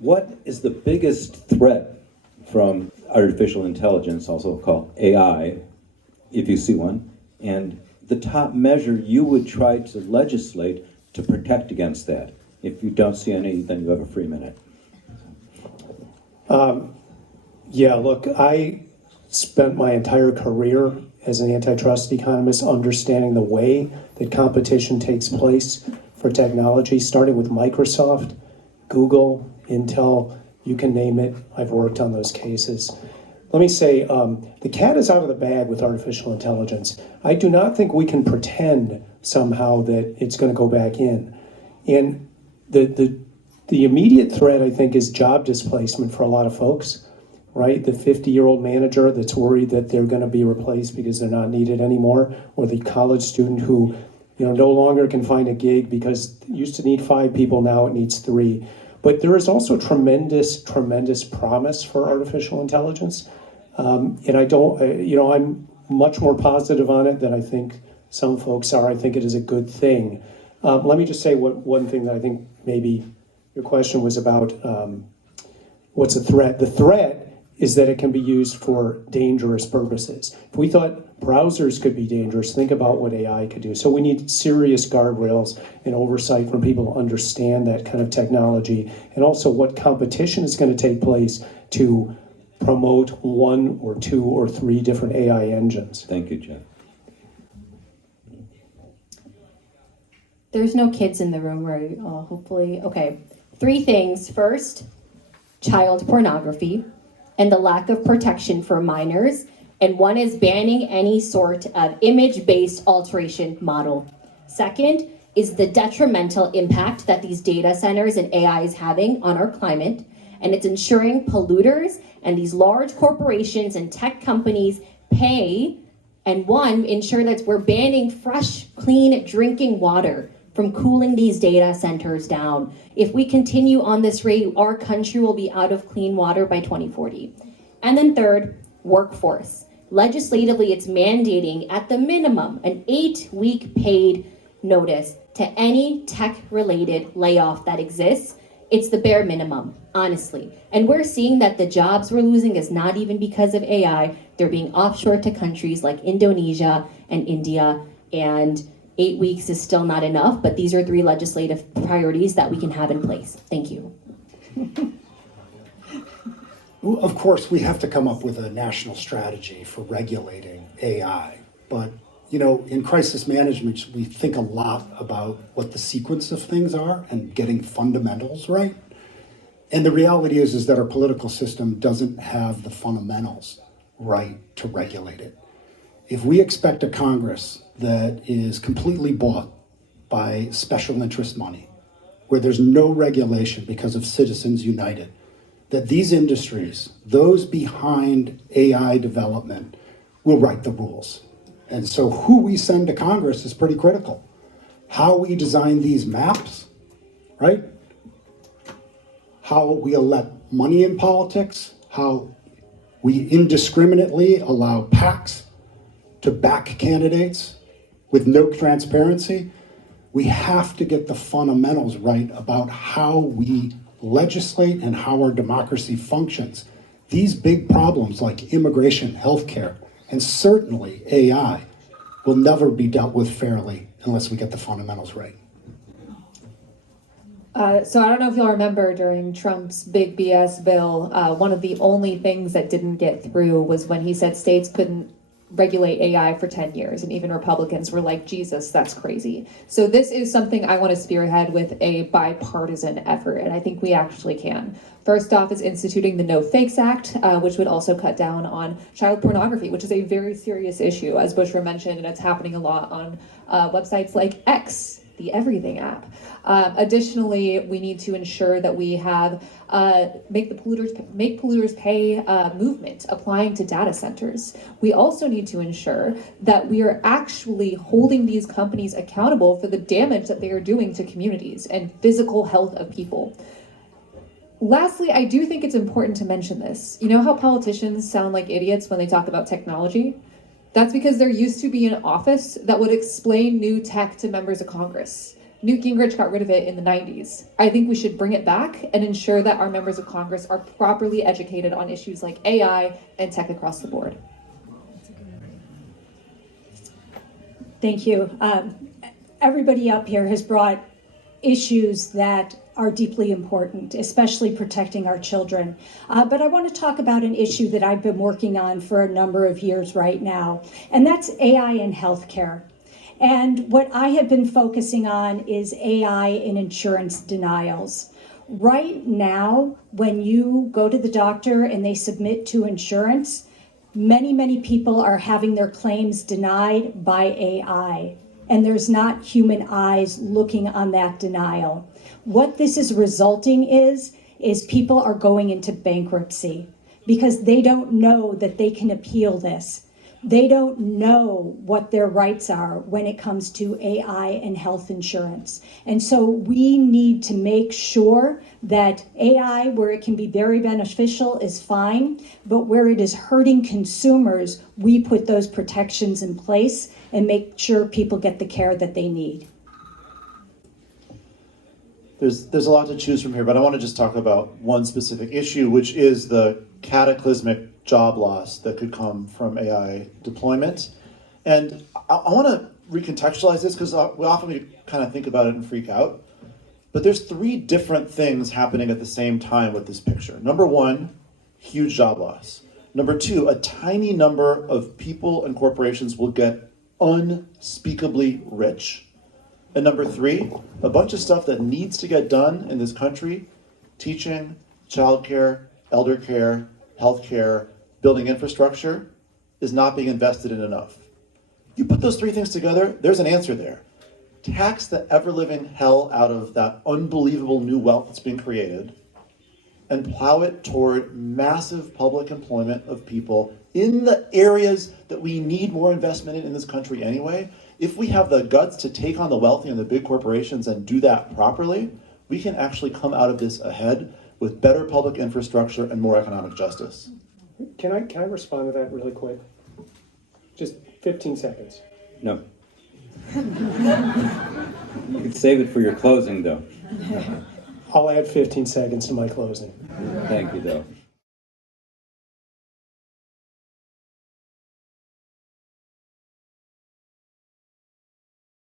what is the biggest threat from artificial intelligence, also called AI, if you see one, and the top measure you would try to legislate to protect against that? If you don't see any, then you have a free minute. Yeah, look, I spent my entire career as an antitrust economist understanding the way that competition takes place for technology, starting with Microsoft, Google, Intel, you can name it. I've worked on those cases. Let me say, the cat is out of the bag with artificial intelligence. I do not think we can pretend somehow that it's going to go back in. And the immediate threat, I think, is job displacement for a lot of folks, right? The 50-year-old manager that's worried that they're going to be replaced because they're not needed anymore, or the college student who, no longer can find a gig because it used to need 5 people, now it needs 3. But there is also tremendous, tremendous promise for artificial intelligence. And I don't, I'm much more positive on it than I think some folks are. I think it is a good thing. Let me just say one thing that I think maybe your question was about, what's a threat? The threat is that it can be used for dangerous purposes. If we thought browsers could be dangerous, think about what AI could do. So we need serious guardrails and oversight from people to understand that kind of technology, and also what competition is going to take place to promote 1 or 2 or 3 different AI engines. Thank you, Jeff. There's no kids in the room, right? Hopefully. Okay. 3 things. First, child pornography and the lack of protection for minors. And one is banning any sort of image-based alteration model. Second is the detrimental impact that these data centers and AI is having on our climate. And it's ensuring polluters and these large corporations and tech companies pay, and ensure that we're banning fresh, clean drinking water from cooling these data centers down. If we continue on this rate, our country will be out of clean water by 2040. And then third, workforce. Legislatively, it's mandating at the minimum an 8-week paid notice to any tech-related layoff that exists. It's the bare minimum, honestly. And we're seeing that the jobs we're losing is not even because of AI. They're being offshored to countries like Indonesia and India, and 8 weeks is still not enough, but these are 3 legislative priorities that we can have in place. Thank you. Of course, we have to come up with a national strategy for regulating AI. But, in crisis management, we think a lot about what the sequence of things are and getting fundamentals right. And the reality is that our political system doesn't have the fundamentals right to regulate it. If we expect a Congress that is completely bought by special interest money, where there's no regulation because of Citizens United, that these industries, those behind AI development, will write the rules. And so who we send to Congress is pretty critical. How we design these maps, right? How we elect money in politics, how we indiscriminately allow PACs to back candidates with no transparency. We have to get the fundamentals right about how we legislate and how our democracy functions. These big problems like immigration, healthcare, and certainly AI will never be dealt with fairly unless we get the fundamentals right. So I don't know if you'll remember during Trump's big BS bill, one of the only things that didn't get through was when he said states couldn't regulate AI for 10 years, and even Republicans were like, Jesus, that's crazy. So this is something I want to spearhead with a bipartisan effort, and I think we actually can. First off is instituting the No Fakes Act, which would also cut down on child pornography, which is a very serious issue, as Bushra mentioned, and it's happening a lot on websites like X, the Everything app. Additionally, we need to ensure that we have make polluters pay movement applying to data centers. We also need to ensure that we are actually holding these companies accountable for the damage that they are doing to communities and physical health of people. Lastly, I do think it's important to mention this. You know how politicians sound like idiots when they talk about technology? That's because there used to be an office that would explain new tech to members of Congress. Newt Gingrich got rid of it in the 90s. I think we should bring it back and ensure that our members of Congress are properly educated on issues like AI and tech across the board. Thank you. Everybody up here has brought issues that are deeply important, especially protecting our children. But I want to talk about an issue that I've been working on for a number of years right now, and that's AI in healthcare. And what I have been focusing on is AI in insurance denials. Right now, when you go to the doctor and they submit to insurance, many people are having their claims denied by AI, and there's not human eyes looking on that denial. What this is resulting is people are going into bankruptcy because they don't know that they can appeal this. They don't know what their rights are when it comes to AI and health insurance. And so we need to make sure that AI, where it can be very beneficial, is fine, but where it is hurting consumers, we put those protections in place and make sure people get the care that they need. There's a lot to choose from here, but I want to just talk about one specific issue, which is the cataclysmic job loss that could come from AI deployment. And I want to recontextualize this because we often kind of think about it and freak out. But there's three different things happening at the same time with this picture. Number one, huge job loss. Number two, a tiny number of people and corporations will get unspeakably rich. And number three, a bunch of stuff that needs to get done in this country, teaching, childcare, elder care, healthcare, building infrastructure, is not being invested in enough. You put those three things together, there's an answer there. Tax the ever-living hell out of that unbelievable new wealth that's being created and plow it toward massive public employment of people in the areas that we need more investment in this country anyway. If we have the guts to take on the wealthy and the big corporations and do that properly, we can actually come out of this ahead with better public infrastructure and more economic justice. Can I respond to that really quick? Just 15 seconds. No. You can save it for your closing, though. I'll add 15 seconds to my closing. Thank you, though.